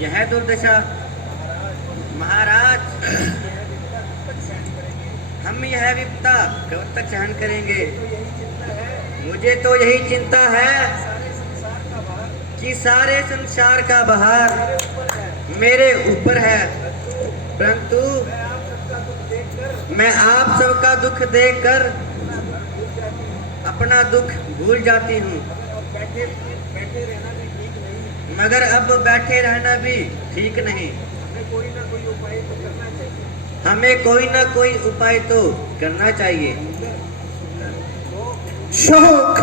यह दुर्दशा। महाराज, हम यह विपदा कब तक सहन करेंगे? मुझे तो यही चिंता है कि सारे संसार का भार मेरे ऊपर है, परंतु मैं आप सबका दुख देखकर अपना दुख भूल जाती हूँ। मगर अब बैठे रहना भी ठीक नहीं। हमें कोई ना कोई उपाय तो करना चाहिए। शोक,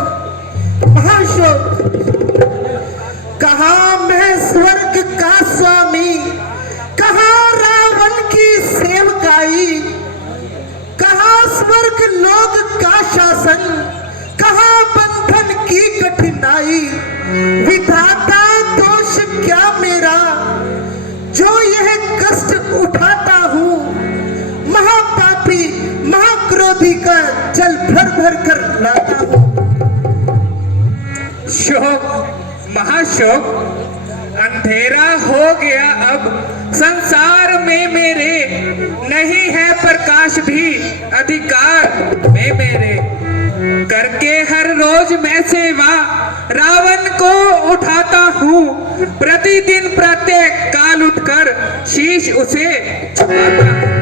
महाशोक, कहा मैं स्वर्ग का स्वामी, कहा रावण की सेवकाई, कहा स्वर्ग लोक का शासन, कहा बंधन की कठिनाई। विधाता दोष क्या मेरा जो यह कष्ट उठाता हूँ, महापापी महाक्रोधी का जल भर भर कर लाता हूँ। शोक, महाशोक, अंधेरा हो गया अब संसार में मेरे, नहीं है प्रकाश भी अधिकार में मेरे। करके हर रोज मैं सेवा रावण को उठाता हूँ, प्रतिदिन प्रत्येक काल उठकर शीश उसे झुकाता हूँ।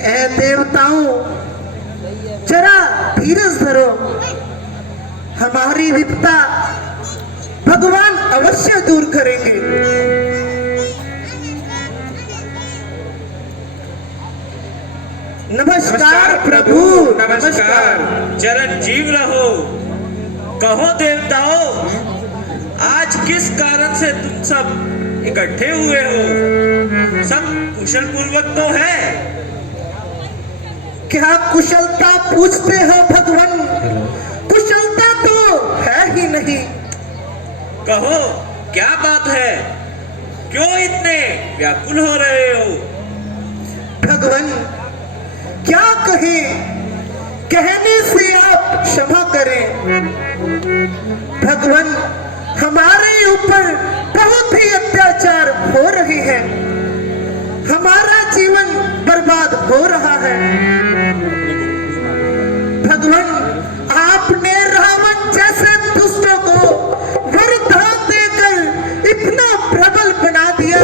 ऐ देवताओं, जरा धीरज धरो। हमारी विपदा भगवान अवश्य दूर करेंगे। नमस्कार प्रभु, नमस्कार। चिरंजीव रहो। कहो देवताओं, आज किस कारण से तुम सब इकट्ठे हुए हो? सब कुशल पूर्वक तो है? क्या कुशलता पूछते हो भगवान? कुशलता तो है ही नहीं। कहो, क्या बात है? क्यों इतने व्याकुल हो रहे हो? भगवान, क्या कहें? कहने से आप क्षमा करें। भगवान, हमारे ऊपर बहुत ही अत्याचार हो रहे हैं। हमारा जीवन बर्बाद हो रहा है। भगवान, आपने रावण जैसे दुष्टों को वरदान देकर इतना प्रबल बना दिया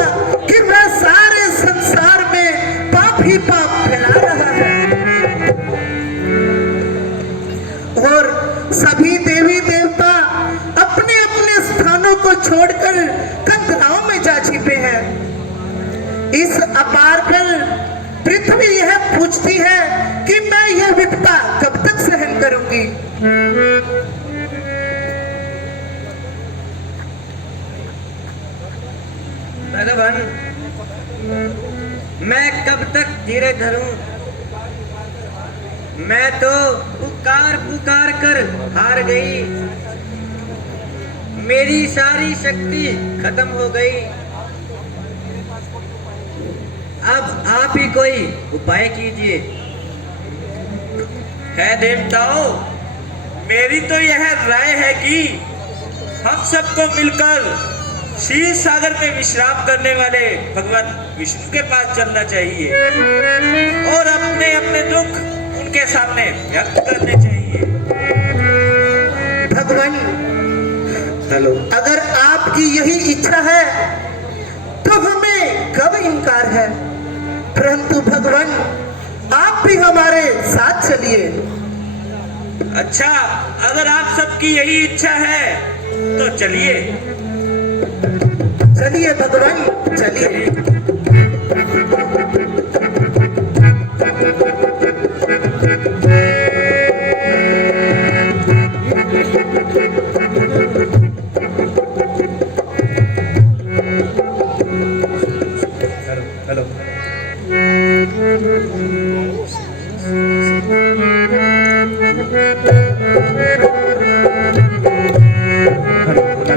कि वह सारे संसार में पाप ही पाप फैला रहा है। और सभी देवी देवता अपने अपने स्थानों को छोड़कर कंदराओं में जा छिपे हैं। इस अपार पर पृथ्वी यह पूछती है कि मैं यह विपदा कब तक सहन करूंगी। भगवान, मैं कब तक धीरज धरूं? मैं तो पुकार पुकार कर हार गई। मेरी सारी शक्ति खत्म हो गई। अब आप ही कोई उपाय कीजिए। है देवताओं, मेरी तो यह राय है कि हम सबको मिलकर क्षीर सागर में विश्राम करने वाले भगवान विष्णु के पास चलना चाहिए और अपने अपने दुख उनके सामने व्यक्त करने चाहिए। भगवान, अगर आपकी यही इच्छा है तो हमें कब इनकार है। परंतु भगवान, आप भी हमारे साथ चलिए। अच्छा, अगर आप सबकी यही इच्छा है तो चलिए। चलिए भगवान, चलिए। हेलो। हेलो।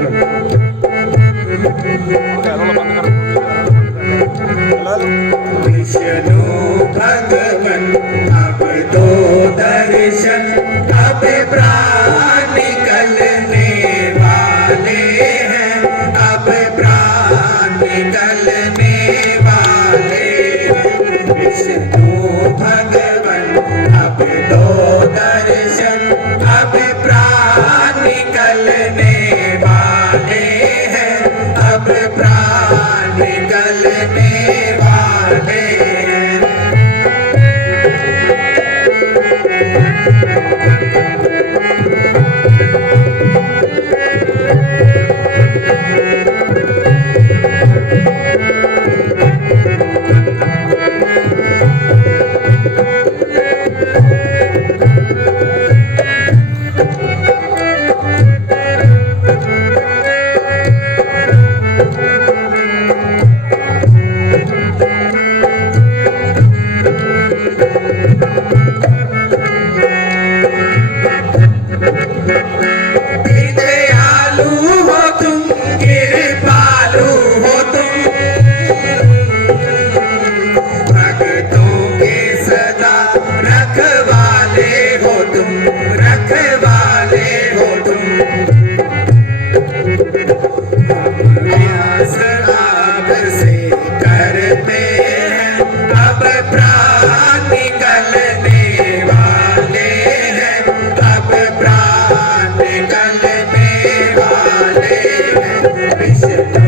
वाले हैं विष्णु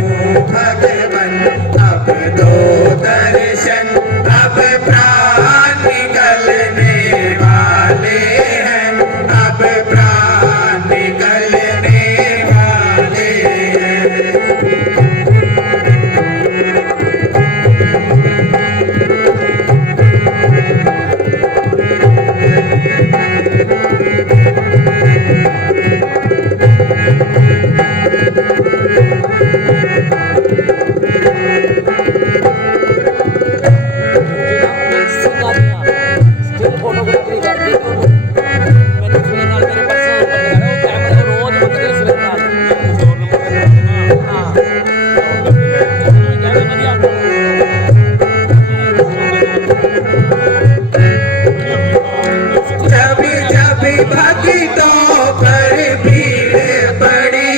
भगवान। अब दो दर्शन, अब प्राण निकलने वाले हैं, अब प्राण निकलने वाले हैं। स्टिल फोटोग्राफी करਦੀ ਤੂੰ ਮੈਨੂੰ ਸਵੇਰ ਨਾਲ ਮੇਰੇ ਪਰਸੋਂ ਬੰਦੇ ਉਹ ਕੈਮਰਾ ਰੋਜ਼ ਮੰਗਦੇ ਸਵੇਰ ਨਾਲ ਹਾਂ ਜਿਆਦਾ ਵਧੀਆ जब जब भक्तों पर भीड़ पड़ी,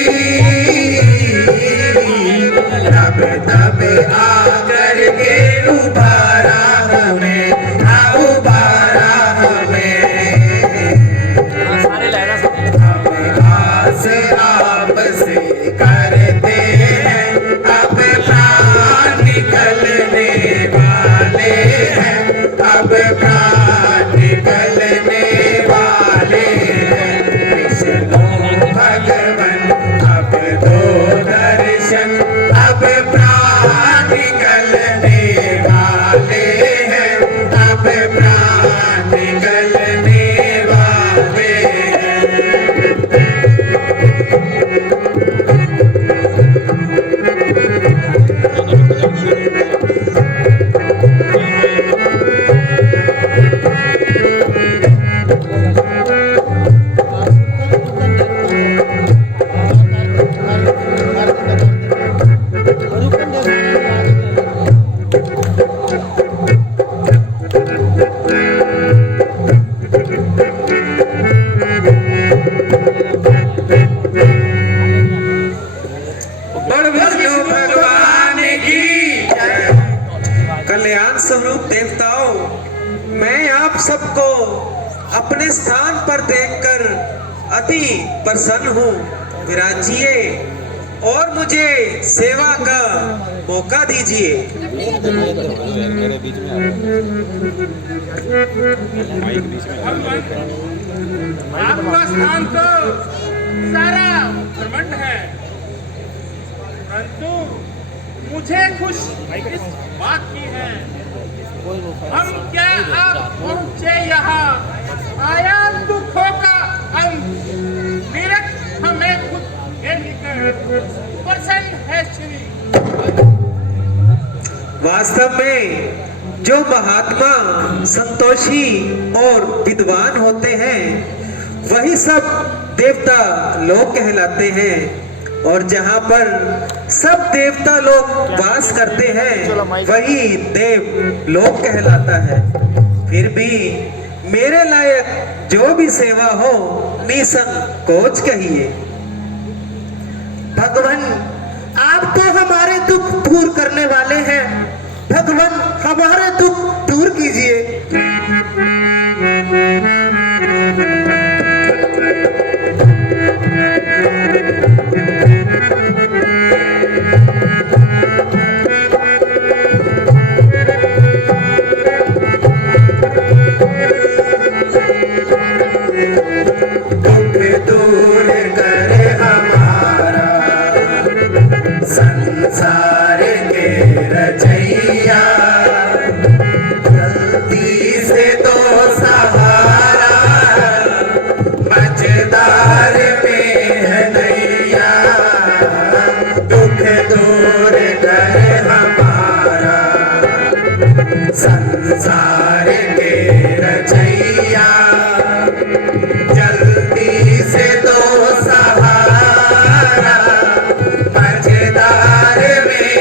तब तब आकर के उबारा हमें, हाँ उबारा हमें। ਸਾਰੇ ਲੈਣਾ ਸਾਰੇ हम आस आपसे करते हैं, अब प्राण निकलने वाले हैं, अब प्राण निकलने वाले हैं। विष्णु भगवान अब दो दर्शन, अब प्राण निकलने वाले हैं, अब प्राण निकलने वाले हैं। बड़ विष्णु भगवान की जय। कल्याण स्वरूप देवताओं, मैं आप सबको अपने स्थान पर देखकर अति प्रसन्न हूँ। विराजिए और मुझे सेवा का मौका दीजिए। मेरे बीच में आपका स्थान तो सारा ब्रह्मांड है, परंतु मुझे खुश इस बात की है, हम क्या आप पहुंचे यहाँ आया दुखों का अंत, निरख हमें खुद के निकट प्रसन्न है श्री। वास्तव में जो महात्मा संतोषी और विद्वान होते हैं वही सब देवता लोग कहलाते हैं, और जहाँ पर सब देवता लोग वास करते हैं वही देव लोग कहलाता है। फिर भी मेरे लायक जो भी सेवा हो निसंकोच कहिए। भगवान आप तो हमारे दुख दूर करने वाले हैं, भगवान हमारे दुख दूर कीजिए। दुख दूर करे हमारा संसार के रचैया, जल्दी से तो सहारा मझदार में है नैया। दुख दूर करे हमारा संसार के रचैया, जल्दी से तो सहारा मझदार में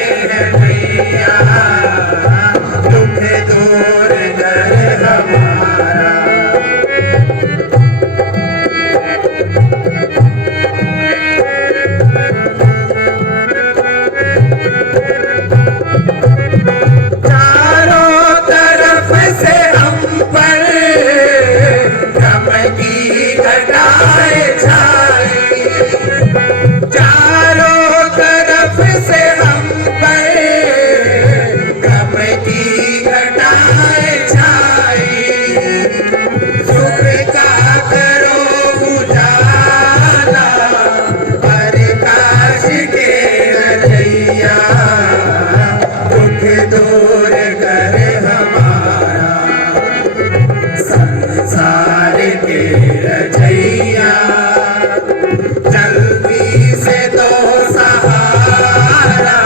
तरफ से हम पर गम की घटाएं छाई, सुख का करो उजाला प्रकाश के रचैया, दुख दूर कर हमारा संसार के रचैया, जल्दी से दो सहारा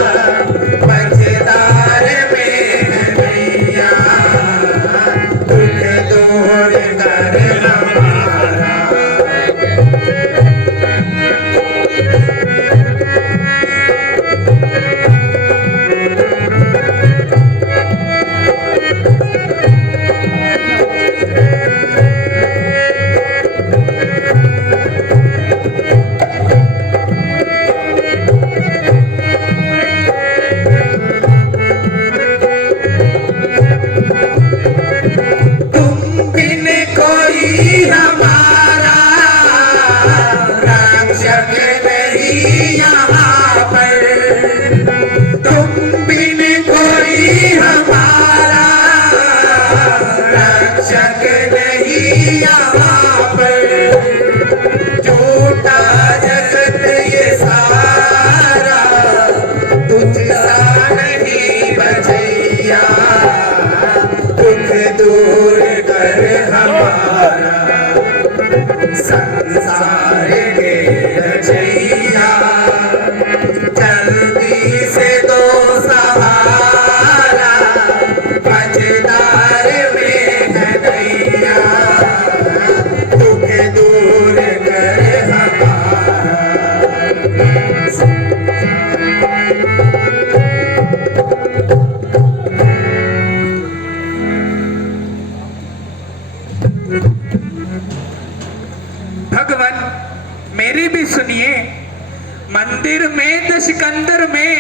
मझधार में नैया, दुख दूर कर हमारा। तुम बिन कोई हमारा रक्षक नहीं यहाँ पर, तुम बिन कोई हमारा रक्षक नहीं यहाँ पर, झूठा जगत ये सारा तुझसा नहीं बचैया, दुख दूर कर हमारा संसार के रचैया, जल्दी से दो सहारा मझधार में नैया, दुख दूर कर हमारा। भगवान मेरी भी सुनिए, मंदिर में दशकंदर में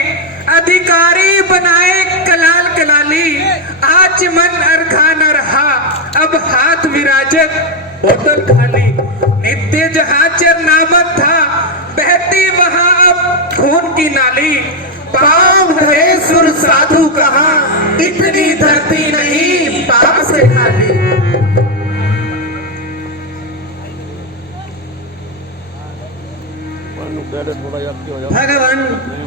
अधिकारी बनाए कलाल कलाली, आज मन अरखा न रहा अब हाथ विराजत बोतल खाली, नित्य जहाँ चरनामत था बहती वहाँ अब खून की नाली, पाँव धरे सुर साधु कहाँ इतनी धरती नहीं पाप से खाली। भगवान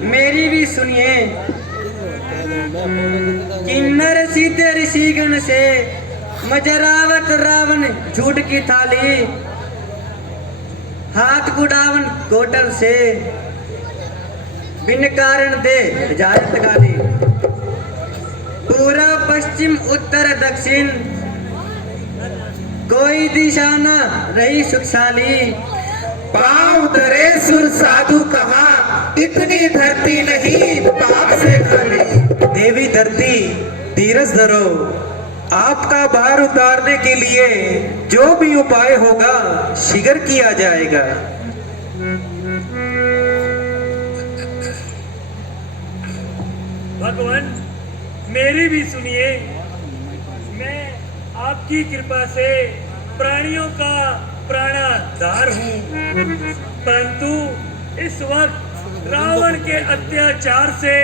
मेरी भी सुनिए, किन्नर सीते ऋषिगण से मजरावत रावण झूठ की थाली, हाथ गुडावन कोटल से बिन कारण दे इजाजत गाली, पूर्व पश्चिम उत्तर दक्षिण कोई दिशा न रही सुखशाली, पाँव धरे सुर साधु कहाँ इतनी धरती नहीं पाप से खाली। देवी धरती धीरज धरो, आपका भार उतारने के लिए जो भी उपाय होगा शीघ्र किया जाएगा। भगवान मेरी भी सुनिए, मैं आपकी कृपा से प्राणियों का प्राणाधार हूँ, परंतु इस वक्त रावण के अत्याचार से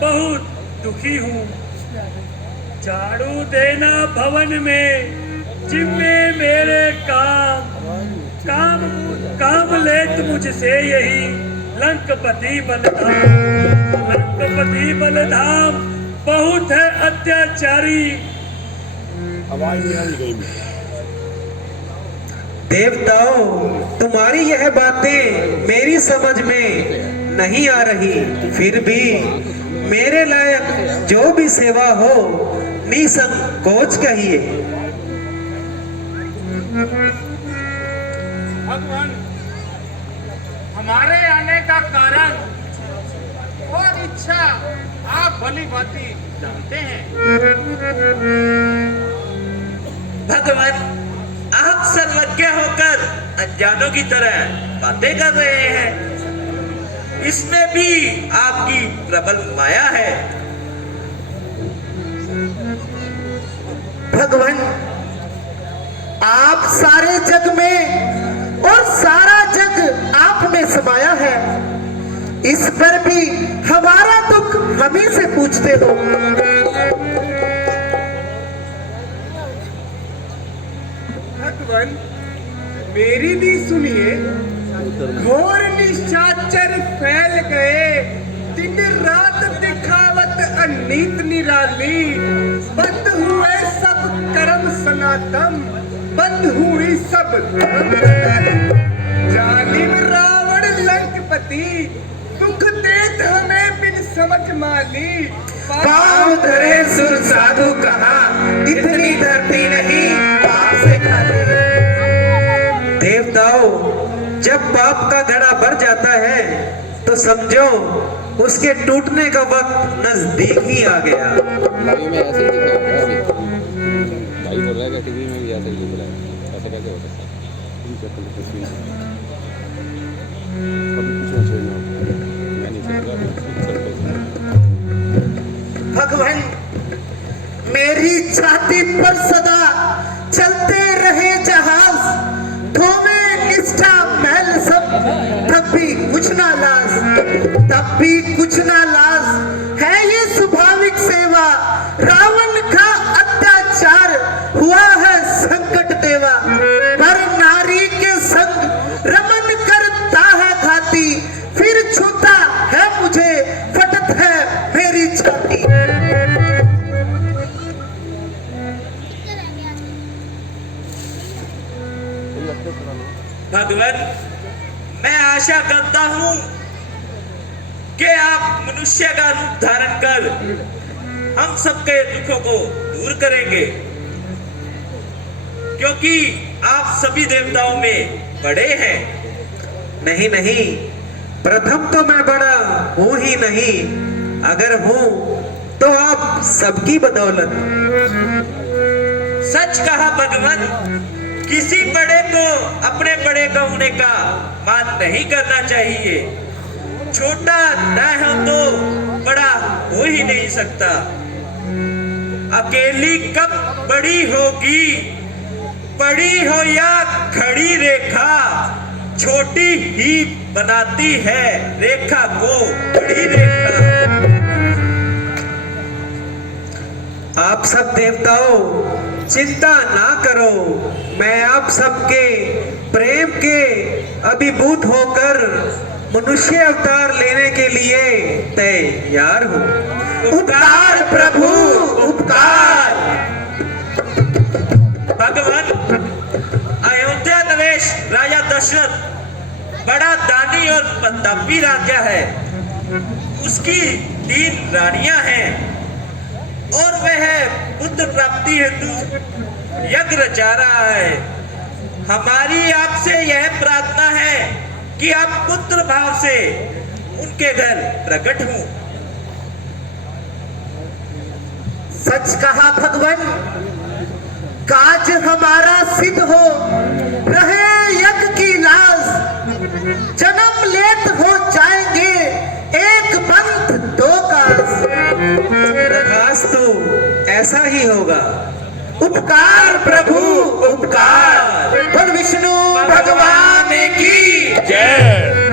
बहुत दुखी हूँ। झाड़ू देना भवन में जिम्मे मेरे काम लेत मुझसे यही लंकपति बलधाम बहुत है अत्याचारी। देवताओं तुम्हारी यह बातें मेरी समझ में नहीं आ रही, फिर भी मेरे लायक जो भी सेवा हो निसंकोच कहिए। भगवान हमारे आने का कारण और इच्छा आप भली भांति जानते हैं। भगवान आप सर्वज्ञ होकर अनजानों की तरह बातें कर रहे हैं, इसमें भी आपकी प्रबल माया है। भगवान आप सारे जग में और सारा जग आप में समाया है, इस पर भी हमारा दुख हमें से पूछते हो। भगवान मेरी भी सुनिए, घोर निशाचर फैल गए, दिन रात दिखावत अनीत निराली, बंद हुए सब कर्म सनातन, बंद हुई सब धर्म रतन। जालिम रावण लंकपति, दुख देत हमें बिन समझ माली, पाँव धरे सुर साधु कहा, इतनी धरती नहीं पाप से खाली। देवताओं, जब पाप का घड़ा भर जाता है तो समझो उसके टूटने का वक्त नजदीक ही आ गया। लाइव में ऐसे ही दिख रहा है अभी। भाई बोल रहा है कि टीवी में भी ऐसे ही दिख रहा है। ऐसा कैसे हो सकता है? अभी कुछ नहीं चाहिए। मैं नहीं समझ रहा। भगवान मेरी छाती पर सदा चलते रहे जहाज, धोवे निष्ठा मैल सब, तब भी कुछ ना लाज, तब भी कुछ ना लाज है ये स्वाभाविक सेवा। रावण का अत्याचार हुआ है संकट देवा, पर नारी के संग रमन करता है घाती, फिर छूता है मुझे फटत है मेरी छाती। भगवान, मैं आशा करता हूं कि आप मनुष्य का रूप धारण कर हम सबके दुखों को दूर करेंगे, क्योंकि आप सभी देवताओं में बड़े हैं। नहीं नहीं, प्रथम तो मैं बड़ा हूं ही नहीं, अगर हूं तो आप सबकी बदौलत। सच कहा भगवान, किसी बड़े को अपने बड़े का होने का मान नहीं करना चाहिए। छोटा न हो तो बड़ा हो ही नहीं सकता। अकेली कब बड़ी होगी, बड़ी हो या खड़ी रेखा, छोटी ही बनाती है रेखा को बड़ी रेखा। आप सब देवताओं चिंता ना करो, मैं आप सबके प्रेम के अभिभूत होकर मनुष्य अवतार लेने के लिए तैयार हूँ। उपकार प्रभु उपकार। भगवान, अयोध्या नरेश राजा दशरथ बड़ा दानी और प्रतापी राजा है। उसकी 3 रानियां हैं और वह पुत्र प्राप्ति हेतु यज्ञ रचा रहा है। हमारी आपसे यह प्रार्थना है कि आप पुत्र भाव से उनके घर प्रकट हों। सच कहा भगवान, काज हमारा सिद्ध हो, रहे यज्ञ की लाज, जन्म लेत हो जाएंगे एक पंथ 2 काज। तथास्तु, ऐसा ही होगा। उपकार प्रभु उपकार। बोल विष्णु भगवान की जय।